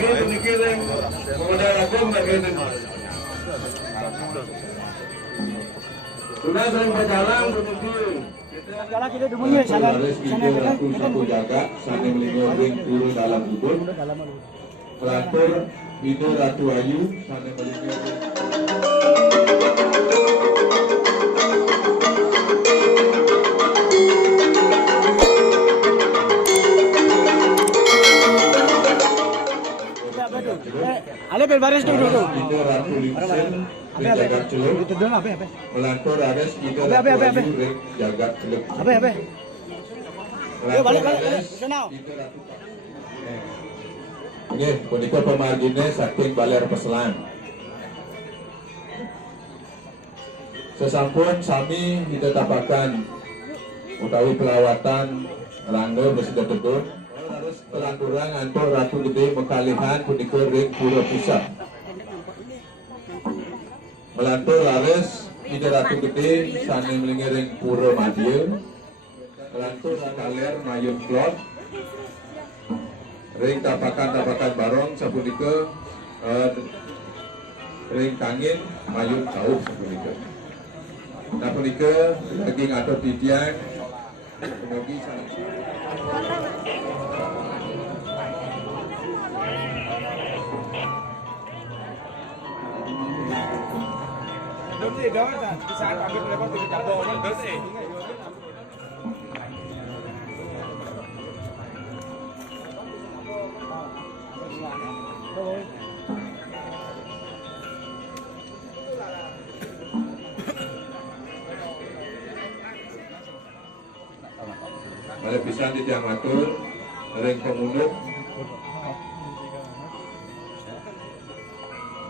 lagi pemikiran modal agung lagi sudah sering berjalan menuju jalan kita demunya sana satu jaga sana melingkar ring turun dalam kubur pelatur itu Ratu Ayu sana melingkar Ale berbaris dulu. Itu Ratu Lingsen jagat celuk. Itu dulu apa? Melantur Ares itu Ratu Ayu ring jagat celuk. Apa? Ayo balik. Sana. Ini punika pemargine saking Baler Peselan. Sesampun sami ditetapakan utawi pelawatan rangga bersida tegun harus pelangkurang antor Ratu Gede Mekalihan punika ring Pura Pusat. Melantur lares ide Ratu Gede sane melingkar ring Pura Madya. Melantur kaler Mayun Klot. Ring tapakan barong sapunika ring kangin Mayun Jauh sapunika. Nah punika daging atau titian umugi sangat Dosi doang kan, bisa ambil lepas dari jabon dosi. Ada pisan di tiang matur, ring pemunut.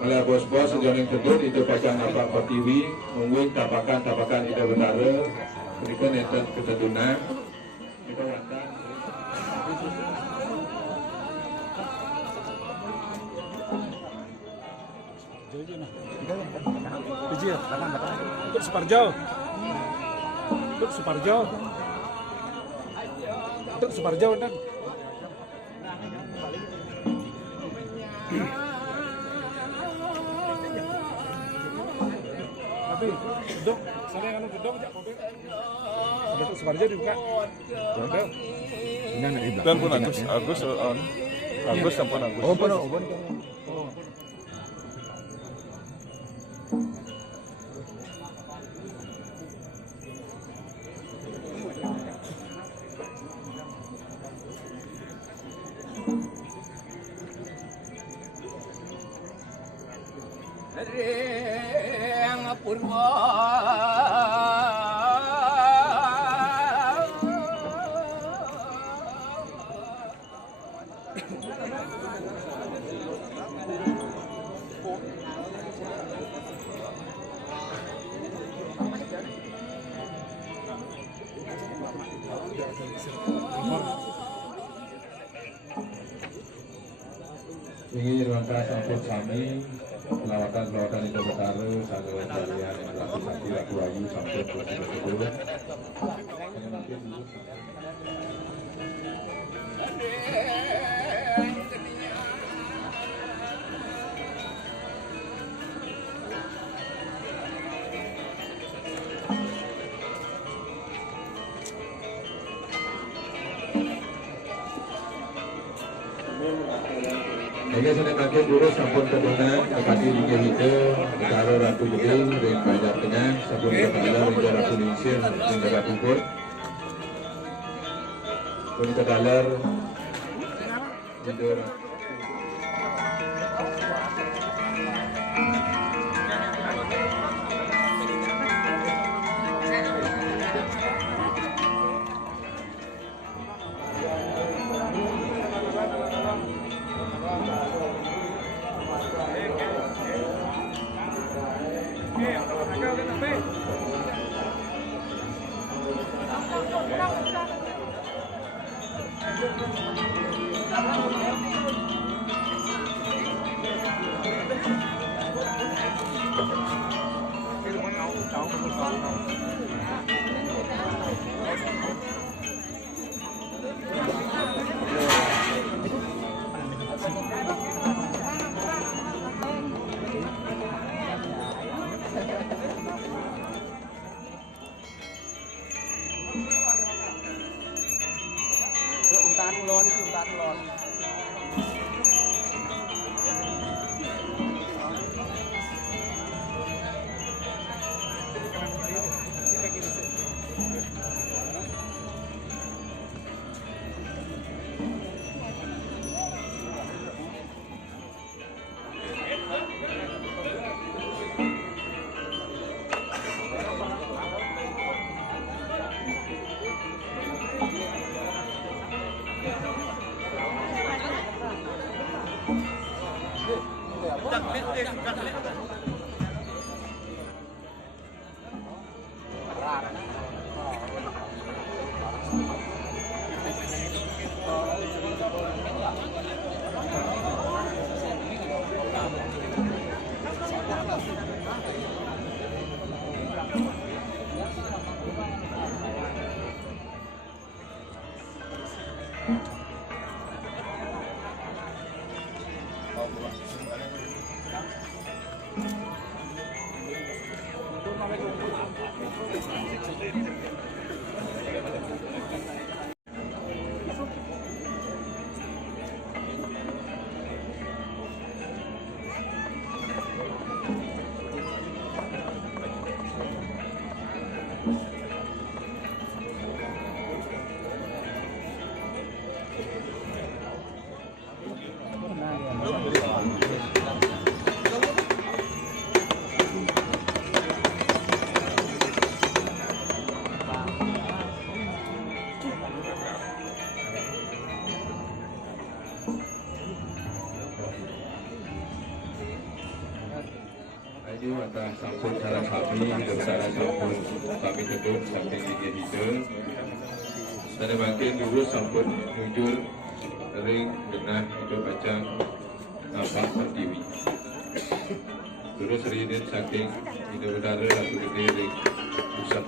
Oleh bos-bos sejoning kedut itu pacang apa pertiwi, mungkin tapakan itu benara, berikan enten ketentuan, kita wantan. Untuk Suparjo. Dan. Tapi gedung, sana yang gedung aja mobil. Untuk Suparjo dibuka. Dan pun Agus sampun Agus. Oh, pun. Ring Purwa Ingin ruangkan sampun sami pelawatan itu betara saluran kalian yang Ratu Sakti Ratu Ayu sampun betul-betul. Jadi saya makin urus sampun kebenaran tekati linggih itu Betara Ratu Gede ring Banjar Tengah sampun kedalar ring Ratu Lingsir ring Ratu Pur pun kedalar ring Ini maka sampun cara kami bersara sampun kami tedun saking ini hidung. Dan makin dulu sampun jujur ring dengan hidup pacang nampak pertiwi. Terus ridin saking hidup udara lalu gede ring pusat.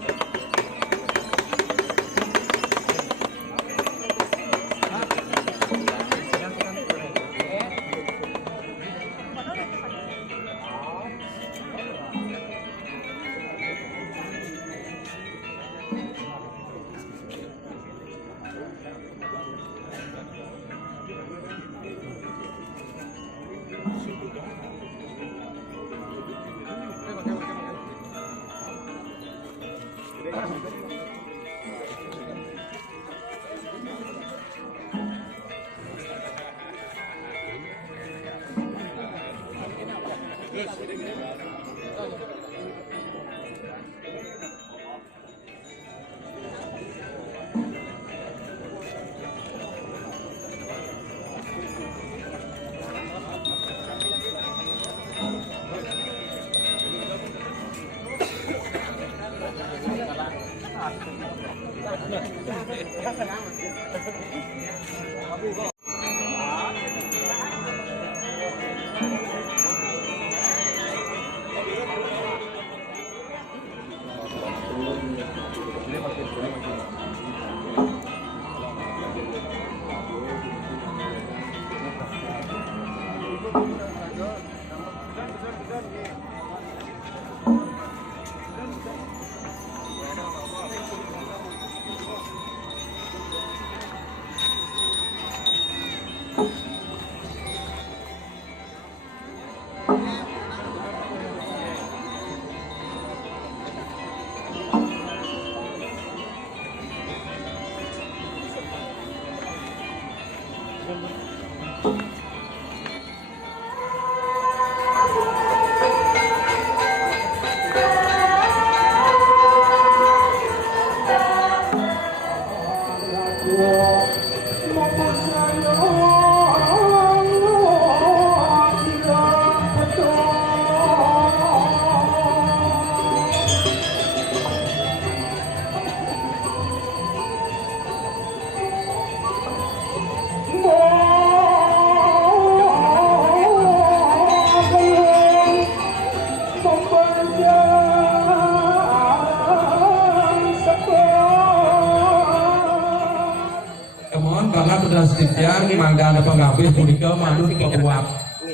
Setiap mangga ada pengabih punika manut penguap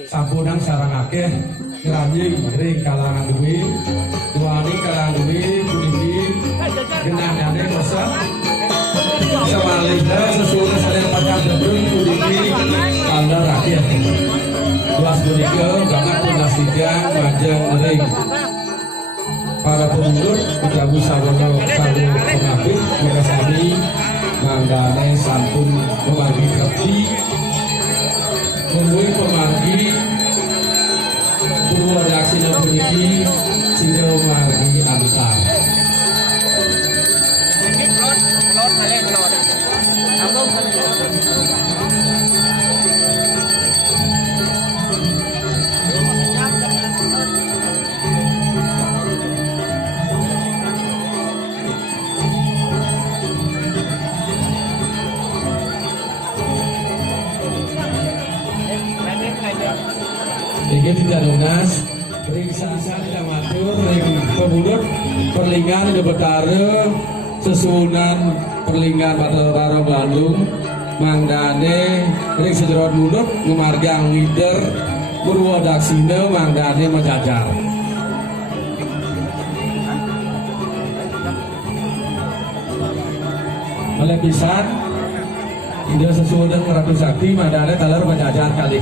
sampunang sarang akeh ngeranjing ring kalangan duwi duani kalangan duwi puniki genah dane kosa Samalida sesuai sadar pacar gedung kudiki tanda rakyat. Kelas punika banget punas sidang majang ring. Para pengurus ucapu sawono satu pengabdi mereka sami manggane sampun memargi kerti mengui pemargi Purwadaksina puniki sida margi antar. Ini tidak lunas, periksa tidak matur, pemudut perlingan di betara, sesunan perlingan Batara Bandung, Mangdane, ring sejerot mudut, memargang wider, Purwadaksina, Mangdane menjajar. Oleh pisan, ide sesunan Ratu Sakti, Mangdane talar menjajar kali.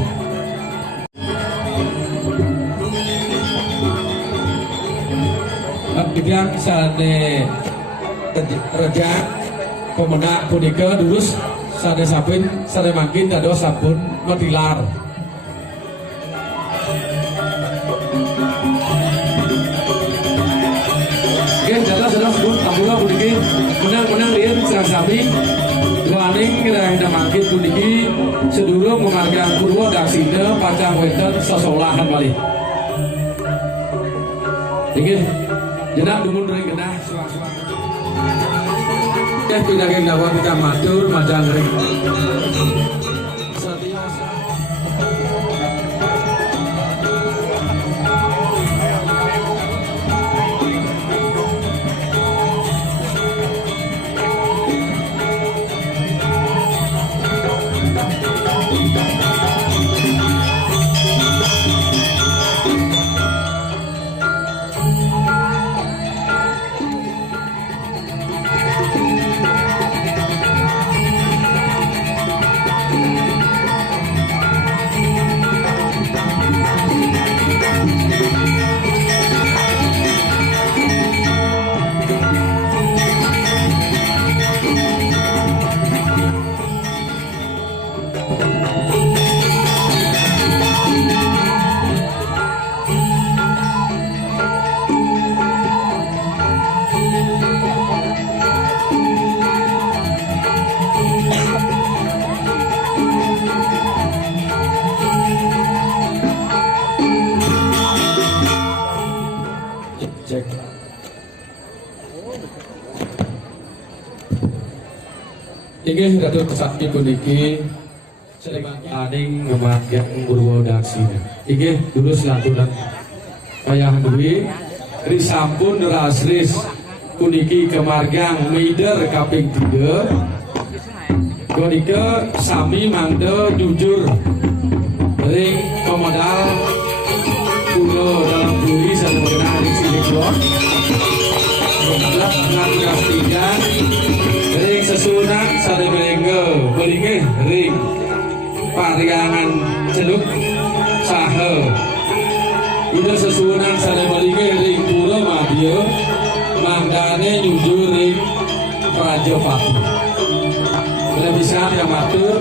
Abdiang sane reja pemenak punika durus sane sapin sane makin dados sampun matilar. Oke, jelas sebut tambula puniki menang lian serang sami waning kira makin puniki sedulur memargang Purwadaksina pacang wonten sesolahan malih. Ingin jenak dumun ring genah suang-suang. Pindahin dawa kita matur majang ring. Inggih Ratu Sakti puniki aning ngemargang Purwadaksina. Inggih dulu selaturan wayah duwi risampun rasris puniki kemargang mider kaping 3. Punika sami mangda jujur ring komodal kula dalam buri satu mengenai ring silikon. Setelah ngaturkan ring sesunan sare berengge beringeh ring pariangan celuk saha ida sesunan sare beringeh ring pura madya mangdane nyujur ring Rajapati. Bila bisa yang matur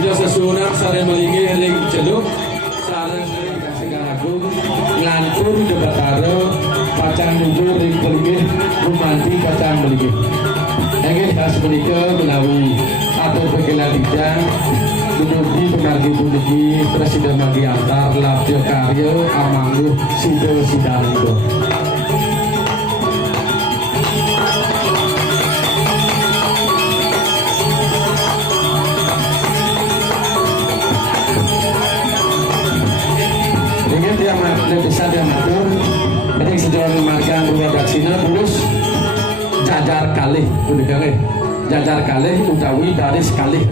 ida sesunan sare beringeh ring celuk sareng ring Kasih Agung ngantur di Batara pacang nyujur ring beringeh rumanti pacang beringeh. Engin khas menika menawi atur pekeladijang menuju pemargi puniki Presiden Margi Antar Labjo Karyo Amangguh Sido Sidarito. Ingin yang bisa dia matur, ini sejauh memargang Purwadaksina terus jajar kalih punika nggih. Jajar kalih utawi baris kalih.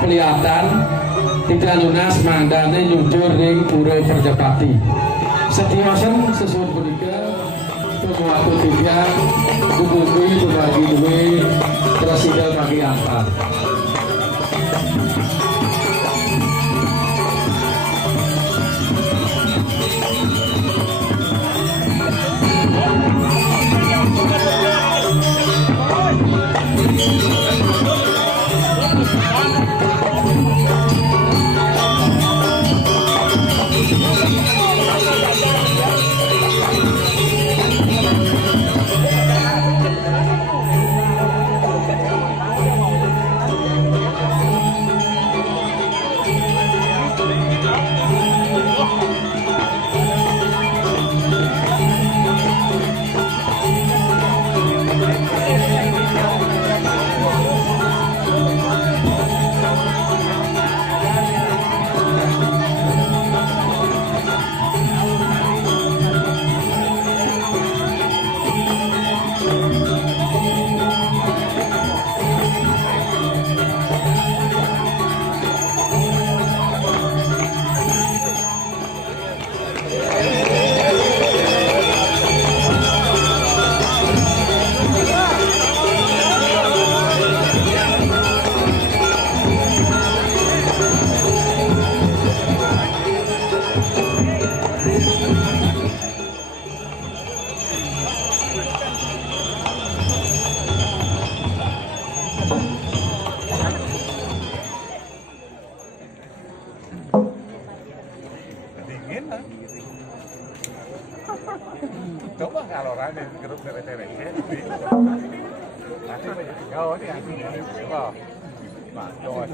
kelihatan tidak lunas mandane nyuncur ring Pura Perjapati. Setiosan sesuai punika suatu tiga kumpul berbagi duit presiden bagi apa. Dingin lah. Coba kalau rame geruk receh-receh. Nanti banyak tinggal nih anjing. Coba. Nah, doa.